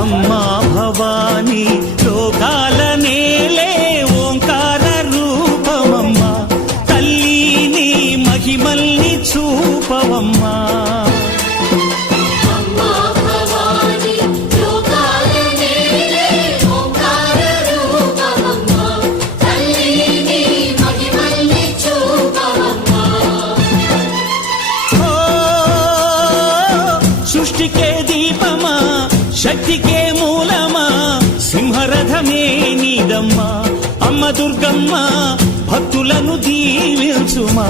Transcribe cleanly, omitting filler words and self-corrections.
అమ్మా భవానీ లోకాల నేలే ఓంకార రూపమమ్మా తల్లి మహిమల్ని చూపవమ్మా సృష్టికే దీపమా శక్తికే మూలమా సింహరథమే నీదమ్మా అమ్మ దుర్గమ్మ భక్తులను దీవించుమా